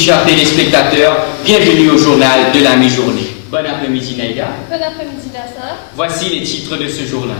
chers téléspectateurs, bienvenue au journal de la mi-journée. Bon après-midi Naïda. Bon après-midi Nassar. Voici les titres de ce journal.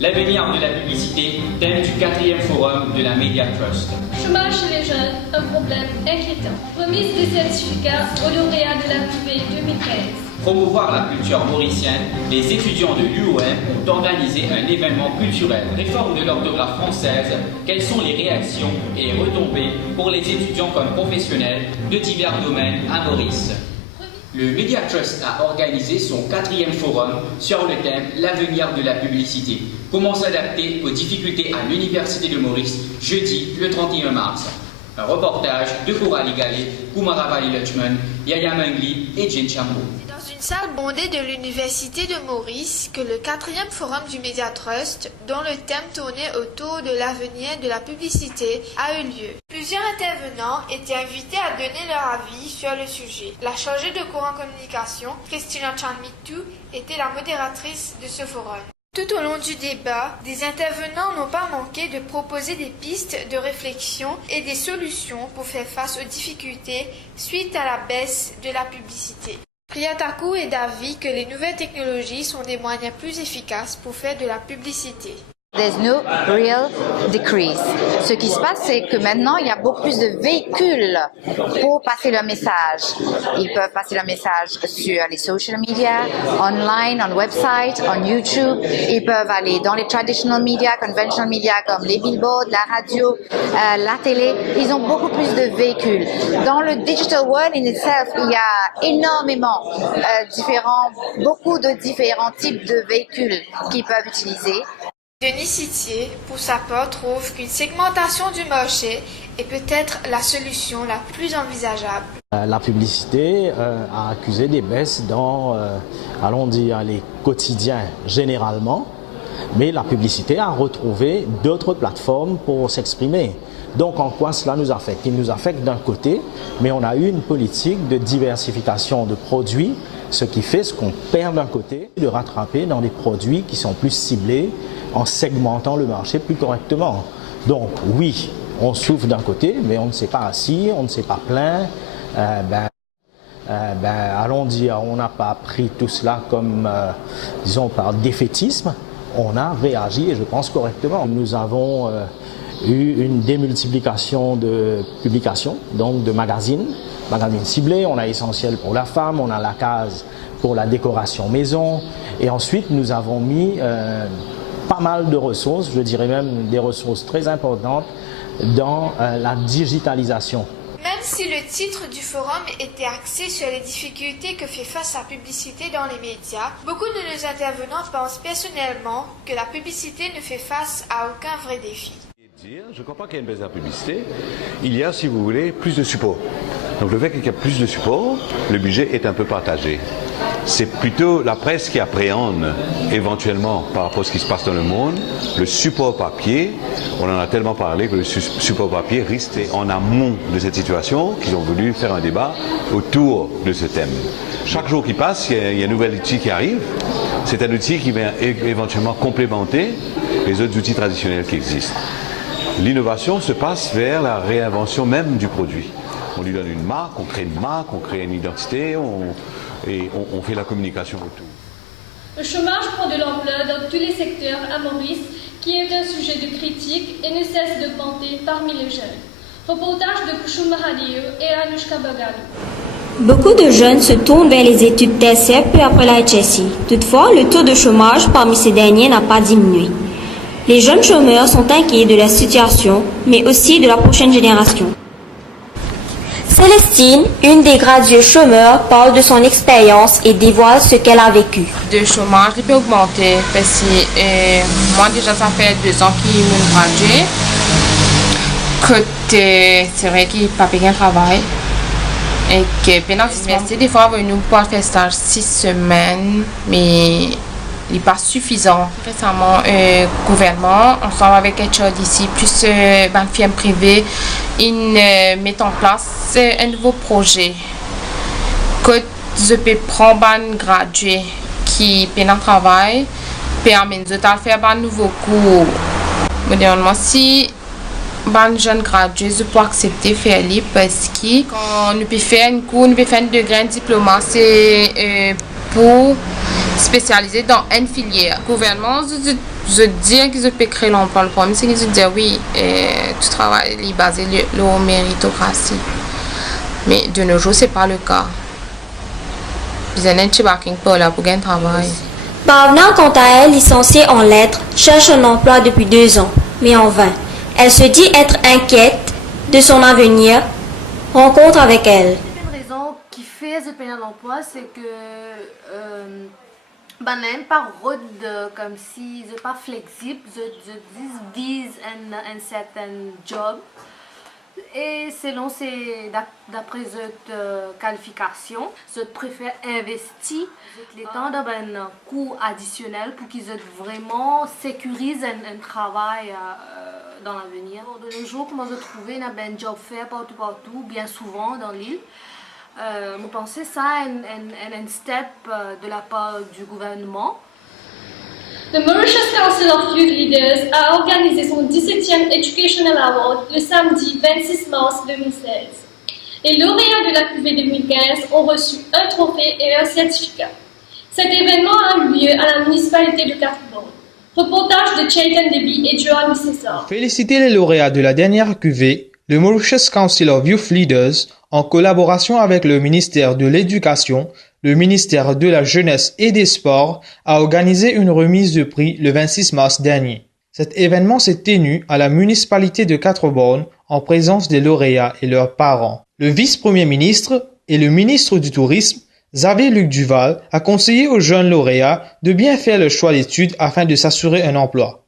L'avenir de la publicité, thème du 4e forum de la Media Trust. Chômage chez les jeunes, un problème inquiétant. Remise des certificats aux lauréats de la privée 2015. Promouvoir la culture mauricienne, les étudiants de l'UOM ont organisé un événement culturel. Réforme de l'orthographe française, quelles sont les réactions et retombées pour les étudiants comme professionnels de divers domaines à Maurice. Le Media Trust a organisé son 4e forum sur le thème « L'avenir de la publicité ». Comment s'adapter aux difficultés à l'Université de Maurice, jeudi le 31 mars. Un reportage de Coralie Gallet, Kumaravali Lutchman, Yaya Mangli et Jane Chambo. C'est dans une salle bondée de l'Université de Maurice que le 4e forum du Media Trust, dont le thème tournait autour de l'avenir de la publicité, a eu lieu. Plusieurs intervenants étaient invités à donner leur avis sur le sujet. La chargée de courant communication, Christina Chanmitu, était la modératrice de ce forum. Tout au long du débat, des intervenants n'ont pas manqué de proposer des pistes de réflexion et des solutions pour faire face aux difficultés suite à la baisse de la publicité. Priyataku est d'avis que les nouvelles technologies sont des moyens plus efficaces pour faire de la publicité. There's no real decrease. Ce qui se passe, c'est que maintenant, il y a beaucoup plus de véhicules pour passer leur message. Ils peuvent passer leur message sur les social media, online, on website, on YouTube. Ils peuvent aller dans les traditional media, conventional media, comme les billboards, la radio, la télé. Ils ont beaucoup plus de véhicules. Dans le digital world in itself, il y a énormément beaucoup de différents types de véhicules qu'ils peuvent utiliser. Denis Citier, pour sa part, trouve qu'une segmentation du marché est peut-être la solution la plus envisageable. La publicité a accusé des baisses dans, allons dire, les quotidiens généralement, mais la publicité a retrouvé d'autres plateformes pour s'exprimer. Donc en quoi cela nous affecte? Il nous affecte d'un côté, mais on a eu une politique de diversification de produits, ce qui fait ce qu'on perd d'un côté, de rattraper dans des produits qui sont plus ciblés, en segmentant le marché plus correctement. Donc oui, on souffre d'un côté, mais on ne s'est pas assis, on ne s'est pas plaint. Allons dire, on n'a pas pris tout cela comme, disons, par défaitisme. On a réagi, et je pense correctement. Nous avons eu une démultiplication de publications, donc de magazines ciblés. On a Essentiel pour la femme, on a la case pour la décoration maison. Et ensuite, nous avons mis pas mal de ressources, je dirais même des ressources très importantes dans la digitalisation. Même si le titre du forum était axé sur les difficultés que fait face la publicité dans les médias, beaucoup de nos intervenants pensent personnellement que la publicité ne fait face à aucun vrai défi. Je comprends qu'il y a une baisse de la publicité. Il y a, si vous voulez, plus de support. Donc le fait qu'il y ait plus de support, le budget est un peu partagé. C'est plutôt la presse qui appréhende éventuellement par rapport à ce qui se passe dans le monde. Le support papier, on en a tellement parlé que le support papier risque en amont de cette situation qu'ils ont voulu faire un débat autour de ce thème. Chaque jour qui passe, il y a un nouvel outil qui arrive. C'est un outil qui vient éventuellement complémenter les autres outils traditionnels qui existent. L'innovation se passe vers la réinvention même du produit. On lui donne une marque, on crée une identité, on fait la communication autour. Le chômage prend de l'ampleur dans tous les secteurs à Maurice, qui est un sujet de critique et ne cesse d'augmenter parmi les jeunes. Reportage de Kushum Mahadiyo et Anushka Bagalu. Beaucoup de jeunes se tournent vers les études tertiaires peu après la HSI. Toutefois, le taux de chômage parmi ces derniers n'a pas diminué. Les jeunes chômeurs sont inquiets de la situation, mais aussi de la prochaine génération. Célestine, une des graduées chômeurs, parle de son expérience et dévoile ce qu'elle a vécu. Le chômage peut augmenter parce que moi déjà ça fait 2 ans que je me gradue. C'est vrai qu'il n'y a pas bien de travail. Et que pendant l'université, des fois, nous pouvons faire stage 6 semaines, mais il n'est pas suffisant. Récemment, gouvernement, ensemble avec HR d'ici, plus une firme privée, ils mettent en place un nouveau projet que je peux prendre un gradué qui peut en travail, permet de faire un nouveau cours. Modernement, si ban jeune gradué pour accepter faire parce que quand nous peut faire un cours, nous peut faire de grands diplômes, c'est pour spécialiser dans une filière. Le gouvernement, je dis qu'ils peuvent créer l'emploi. Le problème, c'est qu'ils disent oui, tout travail est basé sur la méritocratie. Mais de nos jours, ce n'est pas le cas. Ils ont un petit backing pour gagner un travail. Bhavna, quant à elle, licenciée en lettres, cherche un emploi depuis 2 ans, mais en vain. Elle se dit être inquiète de son avenir. Rencontre avec elle. Une raison qui fait ce pénal l'emploi, c'est que n'aime pas route comme si je pas flexible, je vise un certain job. Et selon d'après cette qualification, je préfère investir les temps dans un coût additionnel pour qu'ils vraiment sécurisent un travail dans l'avenir. De nos jours, comment je trouvais un job fait partout, bien souvent dans l'île. Je pensais ça un step de la part du gouvernement. The Mauritius Council of Youth Leaders a organisé son 17e Educational Award le samedi 26 mars 2016. Les lauréats de la cuvée 2015 ont reçu un trophée et un certificat. Cet événement a eu lieu à la municipalité de Cathedral. Reportage de Chaitan Debi et Johan César. Pour féliciter les lauréats de la dernière cuvée, le Mauritius Council of Youth Leaders, en collaboration avec le ministère de l'Éducation, le ministère de la Jeunesse et des Sports, a organisé une remise de prix le 26 mars dernier. Cet événement s'est tenu à la municipalité de Quatre-Bornes en présence des lauréats et leurs parents. Le vice-premier ministre et le ministre du Tourisme, Xavier Luc Duval, a conseillé aux jeunes lauréats de bien faire le choix d'études afin de s'assurer un emploi.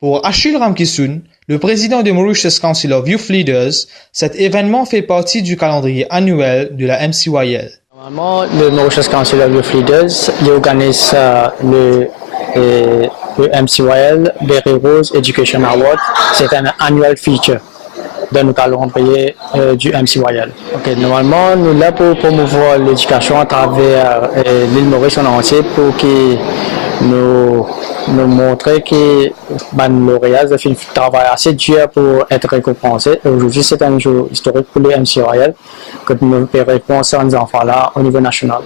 Pour Achille Ramkissoon, le président du Mauritius Council of Youth Leaders, cet événement fait partie du calendrier annuel de la MCYL. Normalement, le Mauritius Council of Youth Leaders il organise le MCYL, Berry Rose Education Award. C'est un annual feature dans le calendrier du MCYL. Okay, normalement, nous sommes là pour promouvoir l'éducation à travers l'île Maurice en entier pour que nous montrer que les lauréats ont fait un travail assez dur pour être récompensés. Aujourd'hui, c'est un jour historique pour le MCYL que nous pouvons récompenser nos enfants-là au niveau national.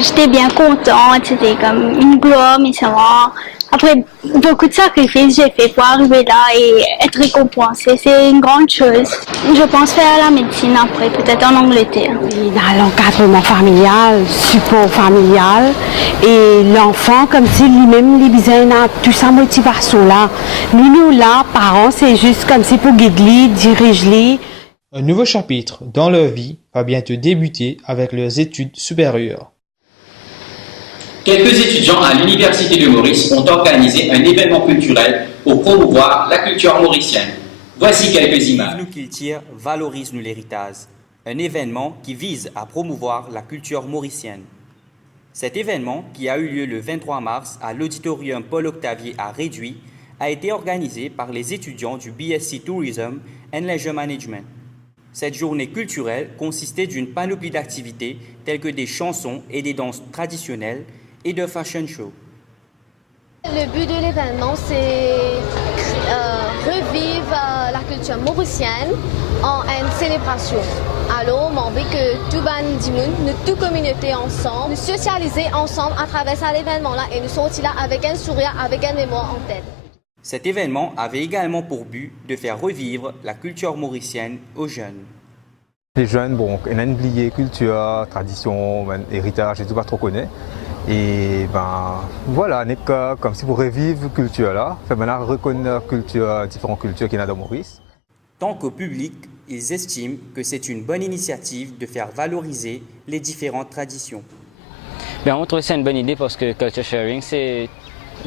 J'étais bien contente, c'était comme une gloire, mais ça va. Après beaucoup de sacrifices, j'ai fait pour arriver là et être récompensée. C'est une grande chose. Je pense faire la médecine après, peut-être en Angleterre. Il a l'encadrement familial, support familial, et l'enfant, comme si lui-même, il a toute sa motivation là. Nous là, parents, c'est juste comme si pour guider, diriger. Un nouveau chapitre dans leur vie va bientôt débuter avec leurs études supérieures. Quelques étudiants à l'Université de Maurice ont organisé un événement culturel pour promouvoir la culture mauricienne. Voici quelques images. Nous culture valorise-nous l'héritage, un événement qui vise à promouvoir la culture mauricienne. Cet événement, qui a eu lieu le 23 mars à l'auditorium Paul Octavier à Réduit, a été organisé par les étudiants du BSc Tourism and Leisure Management. Cette journée culturelle consistait d'une panoplie d'activités telles que des chansons et des danses traditionnelles et de fashion show. Le but de l'événement, c'est revivre la culture mauricienne en une célébration. Alors, on veut que tout le monde, nous, toute communauté ensemble, nous socialiser ensemble à travers cet événement-là et nous sortir là avec un sourire, avec une mémoire en tête. Cet événement avait également pour but de faire revivre la culture mauricienne aux jeunes. Les jeunes, bon, ils ont oublié culture, tradition, héritage, et tout pas trop connaît. Et ben voilà, on est comme si pour revivre la culture là, fait maintenant reconnaître culture, différentes cultures qu'il y a dans Maurice. Tant qu'au public, ils estiment que c'est une bonne initiative de faire valoriser les différentes traditions. Bien, on trouve que c'est une bonne idée parce que culture sharing, c'est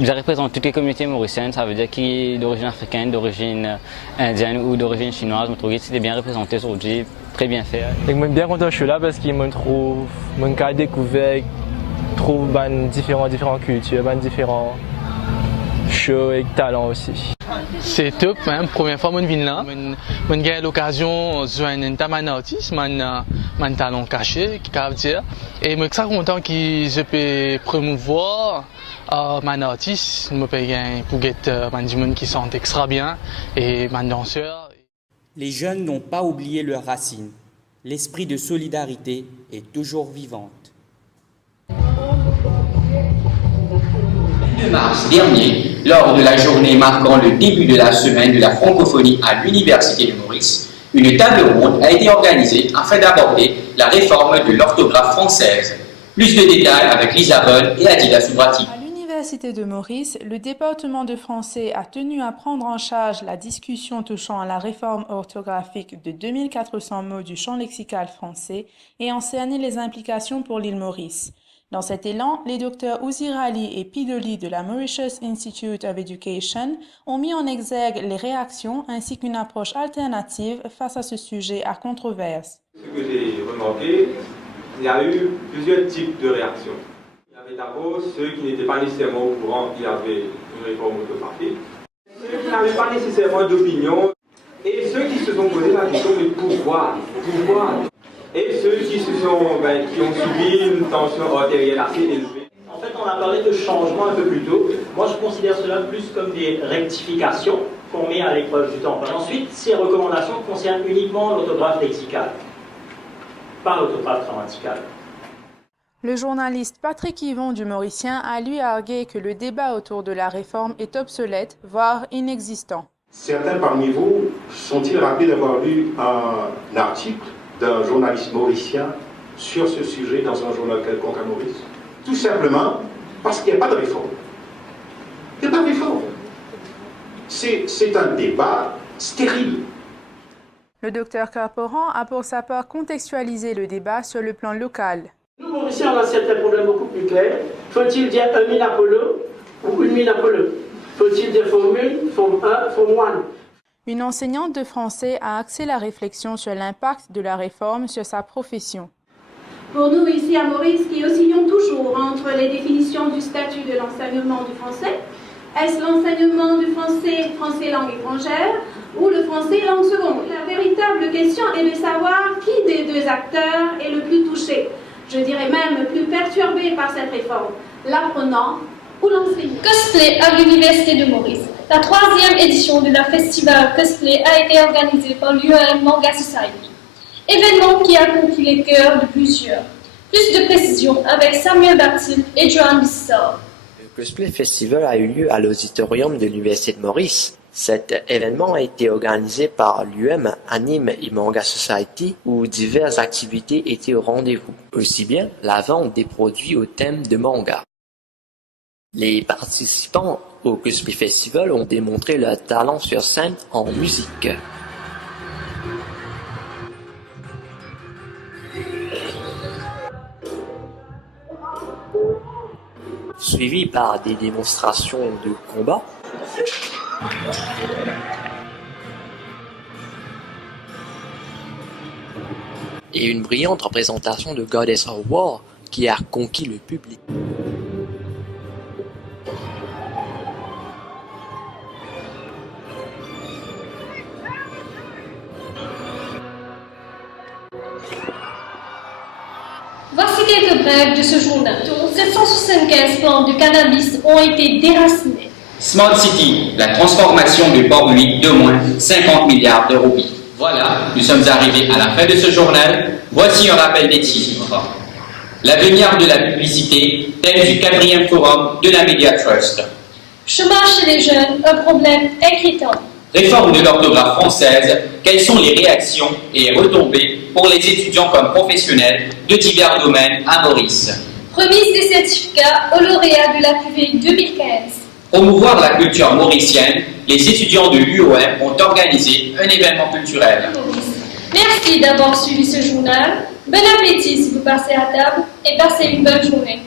ça représente toutes les communautés mauriciennes, ça veut dire qui est d'origine africaine, d'origine indienne ou d'origine chinoise. Je trouve que c'était bien représenté aujourd'hui, très bien fait. Et je suis bien content que je suis là parce qu'il me trouve découvert différentes cultures, différents shows et talents aussi. C'est top, hein? Première fois que je viens là. J'ai eu l'occasion de joindre un artiste, un talent caché, qui peut dire. Et je suis très content que je peux promouvoir mon artiste. Je peux pour des gens qui sont extra bien et mon danseur. Les jeunes n'ont pas oublié leurs racines. L'esprit de solidarité est toujours vivant. Le 2 mars dernier, lors de la journée marquant le début de la semaine de la francophonie à l'Université de Maurice, une table ronde a été organisée afin d'aborder la réforme de l'orthographe française. Plus de détails avec Lisabonne et Adila Soubrati. À l'Université de Maurice, le département de français a tenu à prendre en charge la discussion touchant à la réforme orthographique de 2400 mots du champ lexical français et en cerner les implications pour l'île Maurice. Dans cet élan, les docteurs Ouzirali et Pidoli de la Mauritius Institute of Education ont mis en exergue les réactions ainsi qu'une approche alternative face à ce sujet à controverse. Ce que j'ai remarqué, il y a eu plusieurs types de réactions. Il y avait d'abord ceux qui n'étaient pas nécessairement au courant qu'il y avait une réforme orthographique, ceux qui n'avaient pas nécessairement d'opinion, et ceux qui se sont posé la question de pourquoi. Et ceux qui ont subi une tension artérielle assez élevée. En fait, on a parlé de changement un peu plus tôt. Moi, je considère cela plus comme des rectifications qu'on met à l'épreuve du temps. Ensuite, ces recommandations concernent uniquement l'orthographe lexicale, pas l'orthographe grammaticale. Le journaliste Patrick Yvon du Mauricien a lui argué que le débat autour de la réforme est obsolète, voire inexistant. Certains parmi vous sont-ils rappelés d'avoir lu un article d'un journaliste mauricien sur ce sujet dans un journal quelconque à Maurice? Tout simplement parce qu'il n'y a pas de réforme. Il n'y a pas de réforme. C'est un débat stérile. Le docteur Carporan a pour sa part contextualisé le débat sur le plan local. Nous, Mauriciens, on a certains problèmes beaucoup plus clairs. Faut-il dire 1000 Apollo ou 1000 Apollo? Faut-il dire forme 1, forme 1, forme 1? Une enseignante de français a axé la réflexion sur l'impact de la réforme sur sa profession. Pour nous ici à Maurice, qui oscillons toujours entre les définitions du statut de l'enseignement du français, est-ce l'enseignement du français langue étrangère, ou le français langue seconde? La véritable question est de savoir qui des deux acteurs est le plus touché, je dirais même le plus perturbé par cette réforme, l'apprenant ou l'enseignant. Cosplay à l'Université de Maurice. La 3e édition de la festival Cosplay a été organisée par l'UAM Manga Society. Événement qui a conquis les cœurs de plusieurs. Plus de précisions avec Samuel Baptiste et Johan Bissor. Le Cosplay Festival a eu lieu à l'auditorium de l'Université de Maurice. Cet événement a été organisé par l'UM Anime et Manga Society où diverses activités étaient au rendez-vous, aussi bien la vente des produits au thème de manga. Les participants au Cosplay Festival ont démontré leur talent sur scène en musique. Suivi par des démonstrations de combat, et une brillante représentation de Goddess of War qui a conquis le public. Voici quelques brèves de ce journal. 775 plantes de cannabis ont été déracinées. Smart City, la transformation de Port-Louis de moins 50 milliards de roupies. Voilà, nous sommes arrivés à la fin de ce journal. Voici un rappel des titres. L'avenir de la publicité, thème du 4e forum de la Media Trust. Chômage chez les jeunes, un problème inquiétant. Réforme de l'orthographe française, quelles sont les réactions et retombées pour les étudiants comme professionnels de divers domaines à Maurice. Remise des certificats aux lauréats de la QV 2015. Promouvoir la culture mauricienne, les étudiants de l'UOM ont organisé un événement culturel. Merci d'avoir suivi ce journal. Bon appétit si vous passez à table et passez une bonne journée.